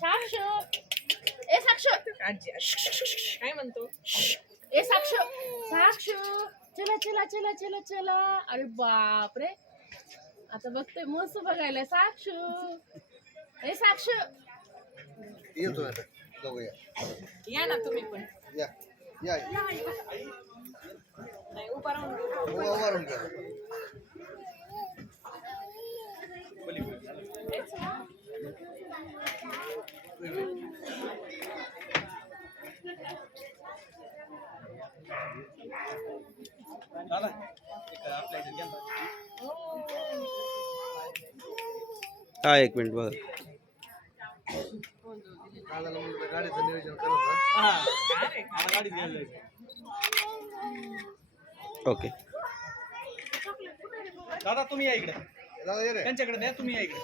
साक्ष ए साक्ष. काय म्हणतो? ए साक्ष साक्ष चला चला चला चला चला. अरे बाप रे आता बघतोय मस्त बघायला. साक्ष ए साक्ष येतो आता. बघूया. या ना तुम्ही पण. या. या नाही उभा राहून हा एक मिनिट बघा गाडीचं नियोजन करत जा. ओके। दादा तुम्ही या इकडे. दादा ये रे. त्यांच्याकडे द्या तुम्ही या इकडे.